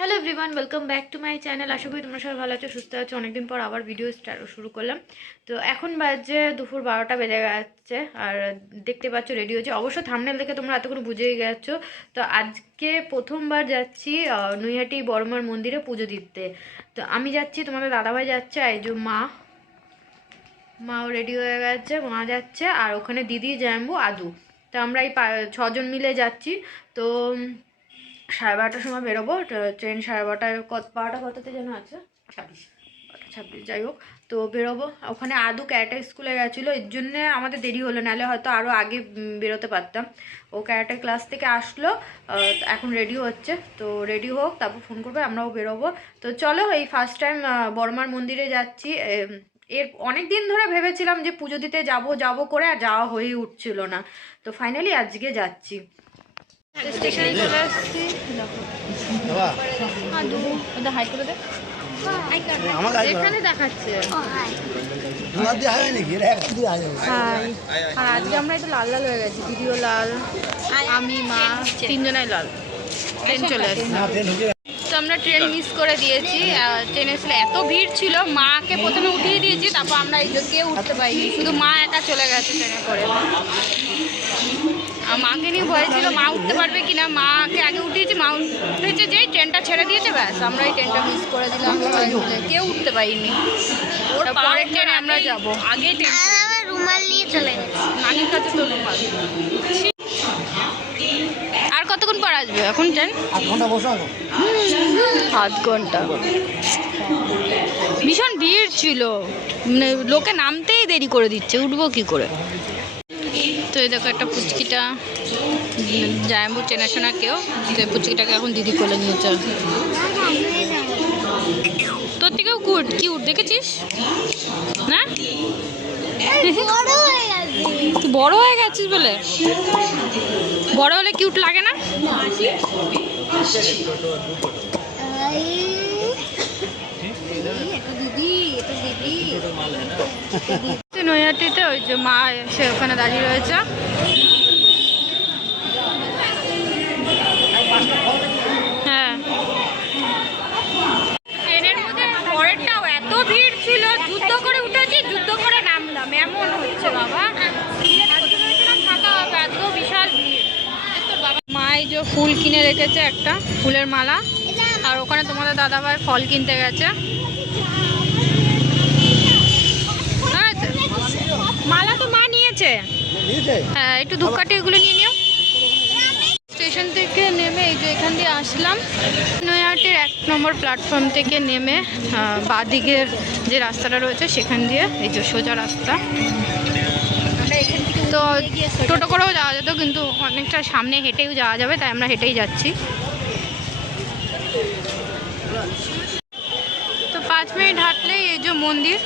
Hello everyone, welcome back to my channel. আশা করি তোমরা সবাই ভালো আছো, সুস্থ আছো। অনেকদিন পর আবার ভিডিও শুরু করলাম। তো এখন বাজে দুপুর 12টা বেজে গেছে আর দেখতে পাচ্ছ রেডি হয়েছে। অবশ্য থাম্বনেল দেখে তোমরা এতক্ষণ বুঝেই গেছো। তো আজকে প্রথমবার যাচ্ছি নৈহাটি বড়মার মন্দিরে পুজো দিতে। তো আমি যাচ্ছি, তোমাদের দাদাভাই যাচ্ছে, আর এই যে মাও রেডি হয়ে গেছে, মা যাচ্ছে, আর ওখানে দিদি, জাম্বু, আদু। তো আমরা এই 6জন মিলে যাচ্ছি। তো 12:30টার সময় বেরোবো। ট্রেন 12:30, 12টা কততে যেন আছে, 26, যাই হোক। তো বেরোবো। ওখানে আদু ক্যারাটে স্কুলে গেছিলো, এর জন্যে আমাদের দেরি হলো, নাহলে হয়তো আরও আগে বেরোতে পারতাম। ও ক্যারাটে ক্লাস থেকে আসলো, এখন রেডি হচ্ছে। তো রেডি হোক, তারপর ফোন করবে, আমরাও বেরোবো। তো চলো, এই ফার্স্ট টাইম বড়মার মন্দিরে যাচ্ছি। এর অনেক দিন ধরে ভেবেছিলাম যে পুজো দিতে যাবো করে, আর যাওয়া হয়েই উঠছিল না। তো ফাইনালি আজকে যাচ্ছি। স্টেশনে চলে আসছি। এখানে দেখাচ্ছে। আর আজকে আমরা একটু লাল লাল হয়ে গেছি, ভিডিও লাল, আমি, মা, তিনজনাই লাল। ট্রেন চলে আসছে। তো আমরা ট্রেন মিস করে দিয়েছি। ট্রেনে ছিল, এত ভিড় ছিল, মাকে প্রথমে উঠিয়ে দিয়েছি, তারপর আমরা কেউ উঠতে পারিনি, শুধু মা একা চলে গেছে ট্রেনে করে। মাকে নিয়ে ভয় ছিল, মা উঠতে পারবে কিনা। মাকে আগে উঠিয়েছি, মা উঠেছে, যেই ট্রেনটা ছেড়ে দিয়েছে, ব্যাস আমরা এই ট্রেনটা মিস করে দিলাম। কেউ উঠতে পারিনি। পরের ট্রেনে আমরা যাবো। আগেই রুমাল নিয়ে চলে গেছে নানির কাছে। তো রুমাল আর কতক্ষণ পর আসবে এখন ট্রেন? 8 ঘন্টা বসাবো। 8 ঘন্টা। ভীষণ ভিড় ছিল, মানে লোকে নামতেই দেরি করে দিচ্ছে, উঠবো কি করে। তো এই দেখো একটা পুচকিটা, জাম্বু চেনাশোনা কেউ, তো পুচকিটাকে এখন দিদি কোলে নিয়েছে। তোর থেকেও কিউট দেখেছিস না? তুই বড় হয়ে গেছিস বলে? বড় হলে কিউট লাগে না? নৈহাটিতে ওই যে মা এসে ওখানে দাঁড়িয়ে রয়েছে। হ্যাঁ, ট্রেনের মধ্যে পরেরটাও এত ভিড় ছিল, যুদ্ধ করে উঠেছি, যুদ্ধ করে নামলাম, এমন হচ্ছে বাবা। ফাঁকা হবে, আজকেও বিশাল ভিড়। মা এই যে ফুল কিনে রেখেছে, একটা ফুলের মালা, আর ওখানে তোমাদের দাদাভাই ফল কিনতে গেছে। মালা তো মা নিয়েছে। হ্যাঁ, একটু ধূপকাঠি এগুলো নিয়ে নিও। স্টেশন থেকে নেমে এই যে এখান দিয়ে আসলাম। নৈহাটির 1 নম্বর প্ল্যাটফর্ম থেকে নেমে বাঁদিকের যে রাস্তাটা রয়েছে সেখান দিয়ে, এই যে সোজা রাস্তা। তো টোটো করেও যাওয়া যেত, কিন্তু অনেকটা সামনে হেঁটেও যাওয়া যাবে, তাই আমরা হেঁটেই যাচ্ছি। তো 5 মিনিট হাঁটলেই এই যে মন্দির।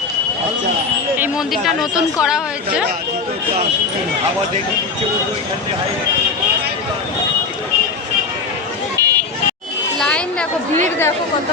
এই মন্দিরটা নতুন করা হয়েছে। লাইন দেখো, ভিড় দেখো কত।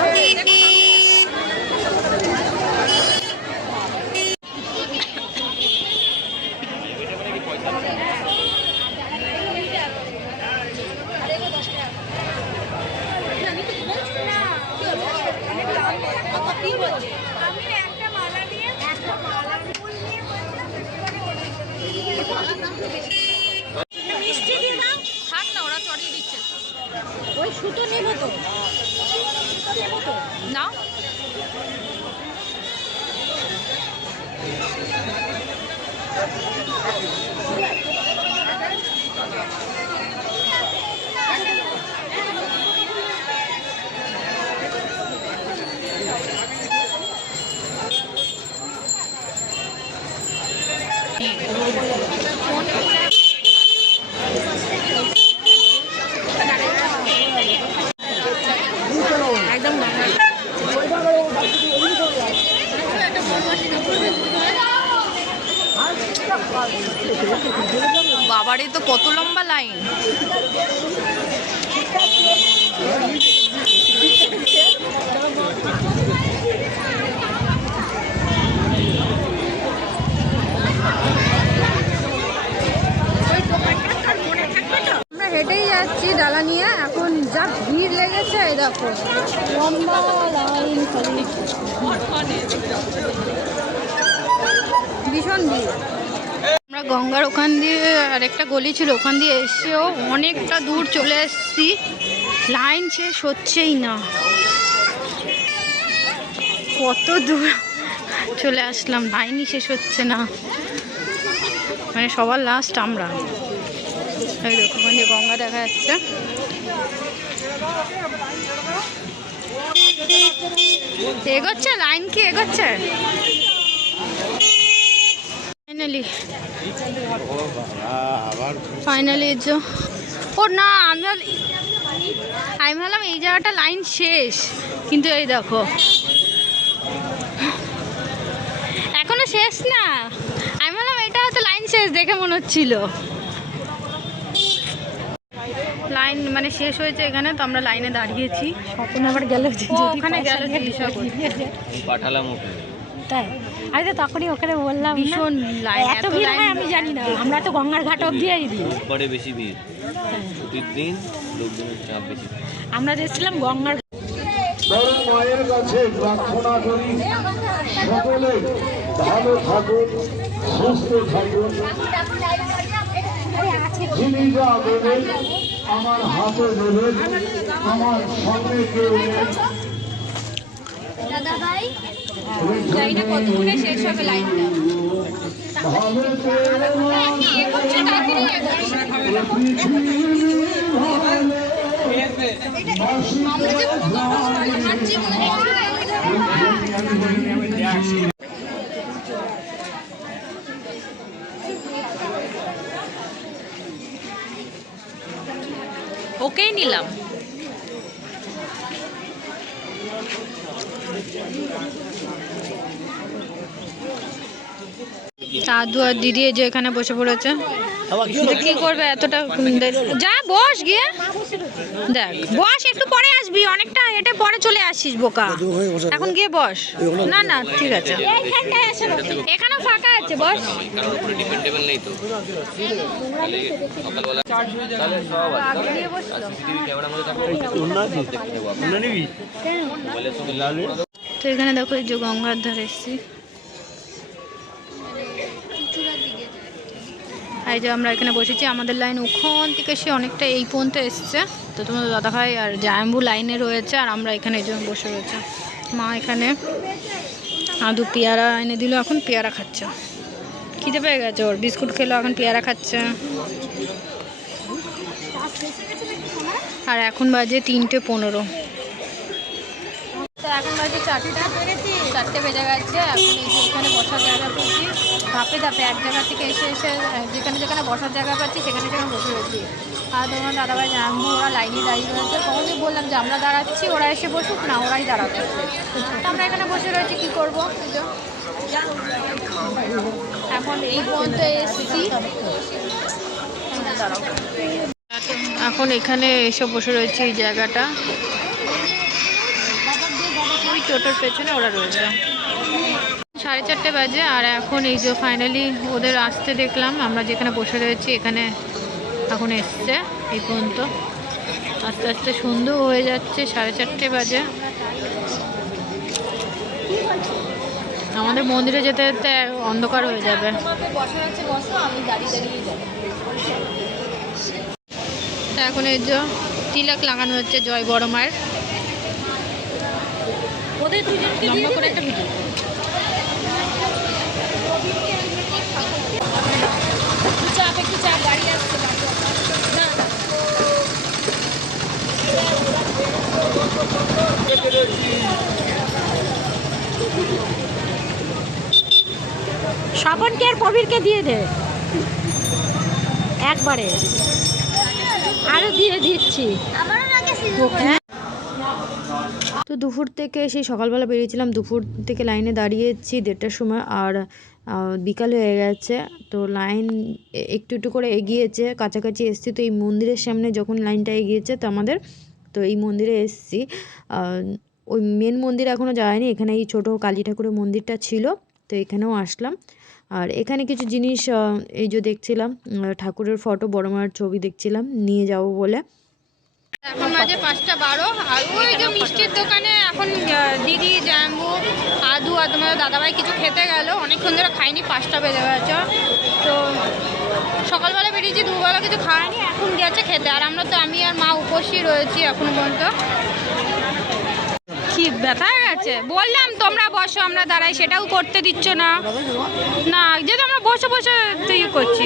থাক না, ওরা চড়িয়ে দিচ্ছে। ওই সুতো নেবো তো না। একদম বাবারে, তো কত লম্বা লাইন। হেঁটেই যাচ্ছি ডালা নিয়ে। এখন যা ভিড় লেগেছে, এই দেখো লম্বা লাইন খালি, ভীষণ ভিড়। আমরা গঙ্গার ওখান দিয়ে আর একটা গলি ছিল, ওখান দিয়ে এসেও অনেকটা দূর চলে এসেছি, লাইন শেষ হচ্ছেই না। কত দূর চলে আসলাম, লাইনই শেষ হচ্ছে না, মানে সবার লাস্ট আমরা। এই দেখো ওখান দিয়ে গঙ্গা দেখা যাচ্ছে। এগোচ্ছে লাইন, কি এগোচ্ছে ফাইনালি ও না, আমি ভাবলাম এই জায়গাটা লাইন শেষ, কিন্তু এই দেখো এখনো শেষ না। আমি ভাবলাম এটা হয়তো লাইন শেষ, দেখে মনে হচ্ছিল লাইন মানে শেষ হয়েছে এখানে। তো আমরা লাইনে দাঁড়িয়েছি, স্বপ্ন আবার গেল ওখানে, গেল পাঠালাম তাই। আমি তো তখনই ওখানে বললাম ভীষণ লাইন, এত ভিড় হয় আমি জানি না। আমরা তো গঙ্গার ঘাট অবধি দিই, পরে বেশি ভিড়, ছুটির দিন লোকজনের চাপ বেশি। আমরা যাচ্ছিলাম গঙ্গার মায়ের কাছে প্রার্থনা করি সকলে ভালো থাকুন, সুস্থ থাকুন। যিনি যা দেবেন আমার হাতে দেবেন, আমার সঙ্গে কেউ নেই। দাদা ভাই জানি না কতক্ষণে শেষ হবে লাইনটা। ওকেই নিলাম। দাদু আর দিদি যে এখানে বসে পড়েছে, কি করবে এতটা, যা বস গিয়ে দেখ, বস একটু পরে আসবি, অনেকটা এটা পরে চলে আসিস বোকা, এখন গিয়ে বস। না না ঠিক আছে, এখানেও ফাঁকা আছে, বস। তো এখানে দেখো এই যে গঙ্গার ধারে এসেছি, এই যে আমরা এখানে বসেছি। আমাদের লাইন ওখান থেকে সে অনেকটা এই পর্যন্ত এসছে। তো তোমাদের দাদাভাই আর জায়াম্বু লাইনে রয়েছে, আর আমরা এখানে এই জন্য বসে রয়েছে। মা এখানে আদু পেয়ারা এনে দিল, এখন পেয়ারা খাচ্ছে, খিদে পেয়ে গেছে ওর, বিস্কুট খেলো এখন পেয়ারা খাচ্ছে। আর এখন বাজে 3:15। তো এখন বাজে 4টে বেজে গেছে। এখন এই যে এখানে বসার জায়গা পেয়েছি, ধাপে ধাপে এক জায়গা থেকে এসে যেখানে যেখানে বসার জায়গা পাচ্ছি সেখানে সেখানে বসে রয়েছি। আর তোমার দাদাভাই জানবো ওরা লাইনে দাঁড়িয়ে রয়েছে, তখনই বললাম যে আমরা দাঁড়াচ্ছি, ওরা এসে বসুক না, ওরাই দাঁড়াবে। আমরা এখানে বসে রয়েছি, কী করবো। এখন এই পর্যন্ত এসেছি, এখন এখানে এসে বসে রয়েছে এই জায়গাটা, ওই টোটোর পেছনে ওরা রয়েছে। 4:30 বাজে, আর এখন এই যে ফাইনালি ওদের আসতে দেখলাম। আমরা যেখানে বসে রয়েছি এখানে এখন এসছে, এই পর্যন্ত আস্তে আস্তে সন্ধ্যা হয়ে যাচ্ছে, 4:30 বাজে। আমাদের মন্দিরে যেতে যেতে অন্ধকার হয়ে যাবে। এখন এই যে তিলক লাগানো হচ্ছে জয় বড় মায়ের। ওদের লম্বা করে একটা ভিডিও, একটু চাপ গাড়ি আসছে না। স্বপনকে আর কবিরকে দিয়ে দে একবারে, আরো দিয়ে দিচ্ছি। তো দুপুর থেকে সেই সকালবেলা বেরিয়েছিলাম, দুপুর থেকে লাইনে দাঁড়িয়েছি 1:30টার সময়, আর বিকাল হয়ে গেছে। তো লাইন একটু একটু করে এগিয়েছে, কাছাকাছি এসছি। তো এই মন্দিরের সামনে যখন লাইনটা এগিয়েছে তো আমাদের, তো এই মন্দিরে এসছি। ওই মেন মন্দির এখনও যায়নি, এখানে এই ছোটো কালী ঠাকুরের মন্দিরটা ছিল, তো এখানেও আসলাম। আর এখানে কিছু জিনিস এই যে দেখছিলাম, ঠাকুরের ফটো, বড় মায়ের ছবি দেখছিলাম, নিয়ে যাব বলে। এখন বাজে 5:12 আর ওই যে মিষ্টির দোকানে এখন দিদি জাম্বু আদু আর তোমার দাদাভাই কিছু খেতে গেল, অনেকক্ষণ ধরে খাইনি, 5টা বেজে গেছে। তো সকালবেলা বেরিয়েছি, দুবেলা কিছু খাইনি, এখন গেছে খেতে। আর আমরা তো আমি আর মা উপসই রয়েছি এখনো পর্যন্ত। কি ব্যথা হয়ে গেছে? বললাম তোমরা বসো, আমরা দাঁড়াই, সেটাও করতে দিচ্ছ না। না যেহেতু আমরা বসে বসে তুই করছি,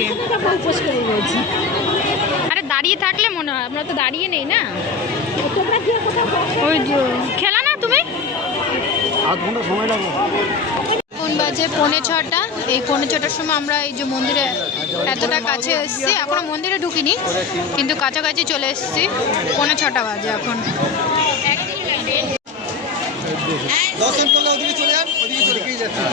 আরে দাঁড়িয়ে থাকলে মনে হয়, আমরা তো দাঁড়িয়ে নেই না। ওই খেলা না তুমি কোন বাজে 5:45। এই 5:45টার সময় আমরা এই যে মন্দিরে এতটা কাছে এসেছি, এখনো মন্দিরে ঢুকিনি কিন্তু কাছাকাছি চলে এসেছি। 5:45 বাজে এখন। দর্শন করলে ওদিকে চলে যান, ওদিকে চলে গিয়ে যাচ্ছে।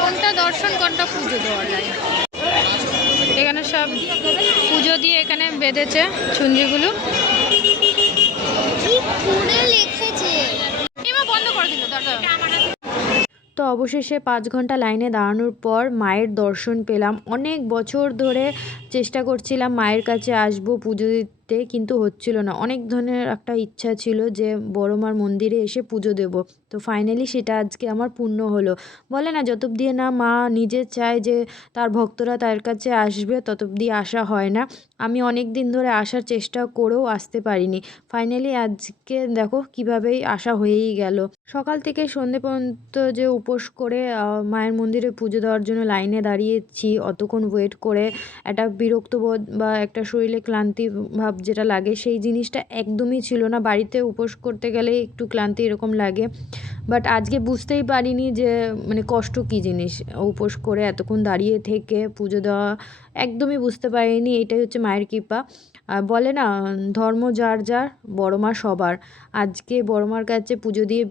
কোনটা দর্শন কোনটা পুজো দেওয়ার লাগে। এখানে সব পুজো দিয়ে এখানে বেঁধেছে চুনরিগুলো। বন্ধ করে দিল দাদা। তো অবশেষে 5 ঘন্টা লাইনে দাঁড়ানোর পর মায়ের দর্শন পেলাম। অনেক বছর ধরে চেষ্টা করছিলাম মায়ের কাছে আসবো পুজো দিতে, কিন্তু হচ্ছিল না। অনেক ধরনের একটা ইচ্ছা ছিল যে বড় মার মন্দিরে এসে পুজো দেব। তো ফাইনালি সেটা আজকে আমার পূর্ণ হলো। বলে না যত অবধি না মা নিজে চায় যে তার ভক্তরা তার কাছে আসবে তত অবধি আসা হয় না। আমি অনেক দিন ধরে আসার চেষ্টা করেও আসতে পারিনি। ফাইনালি আজকে দেখো কীভাবেই আসা হয়েই গেল। সকাল থেকে সন্ধে পর্যন্ত যে উপোস করে মায়ের মন্দিরে পুজো দেওয়ার জন্য লাইনে দাঁড়িয়েছি, অতক্ষণ ওয়েট করে একটা বিরক্তবোধ বা একটা শরীরে ক্লান্তি ভাব যেটা লাগে সেই জিনিসটা একদমই ছিল না। বাড়িতে উপোস করতে গেলে একটু ক্লান্তি এরকম লাগে, বাট আজকে বুঝতেই পারিনি যে মানে কষ্ট কী জিনিস। উপোস করে এতক্ষণ দাঁড়িয়ে থেকে পুজো দেওয়া একদমই বুঝতে পারিনি। এটাই হচ্ছে মায়ের কৃপা। আর বলে না ধর্ম যার যার, বড় মা সবার। আজকে বড় মার কাছে পুজো দিয়ে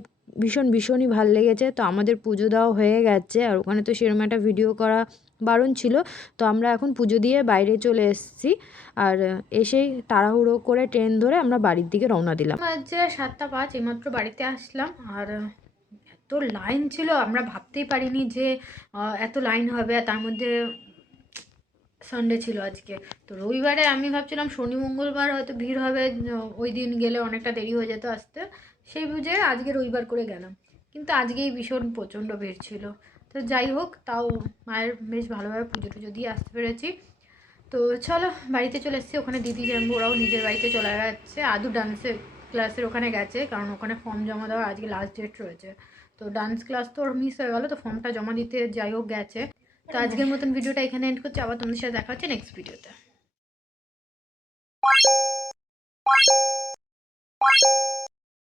ভীষণই ভাল লেগেছে। তো আমাদের পুজো দেওয়া হয়ে গেছে, আর ওখানে তো সেরকম একটা ভিডিও করা বারণ ছিল। তো আমরা এখন পুজো দিয়ে বাইরে চলে এসেছি, আর এসেই তাড়াহুড়ো করে ট্রেন ধরে আমরা বাড়ির দিকে রওনা দিলাম। আজ 7:05 এইমাত্র বাড়িতে আসলাম, আর এত লাইন ছিল আমরা ভাবতেই পারিনি যে এত লাইন হবে। আর তার মধ্যে সানডে ছিল আজকে। তো রবিবারে আমি ভাবছিলাম শনি মঙ্গলবার হয়তো ভিড় হবে, ওই দিন গেলে অনেকটা দেরি হয়ে যেত আসতে, সেই বুঝে আজকে রবিবার করে গেলাম। কিন্তু আজকেই ভীষণ প্রচণ্ড ভিড় ছিল। তো যাই হোক, তাও মায়ের বেশ ভালোভাবে পুজো টুজো দিয়ে আসতে পেরেছি। তো চলো বাড়িতে চলে এসেছি। ওখানে দিদি জানবো ওরাও নিজের বাড়িতে চলে যাচ্ছে। আদু ডান্সের ক্লাসের ওখানে গেছে, কারণ ওখানে ফর্ম জমা দেওয়ার আজকে লাস্ট ডেট রয়েছে। তো ডান্স ক্লাস তো ওর মিস হয়ে গেল, তো ফর্মটা জমা দিতে যাই হোক গেছে। তো আজকের মতন ভিডিওটা এখানে এন্ড করছি। আবার তোমাদের সাথে দেখা হচ্ছে নেক্সট ভিডিওতে।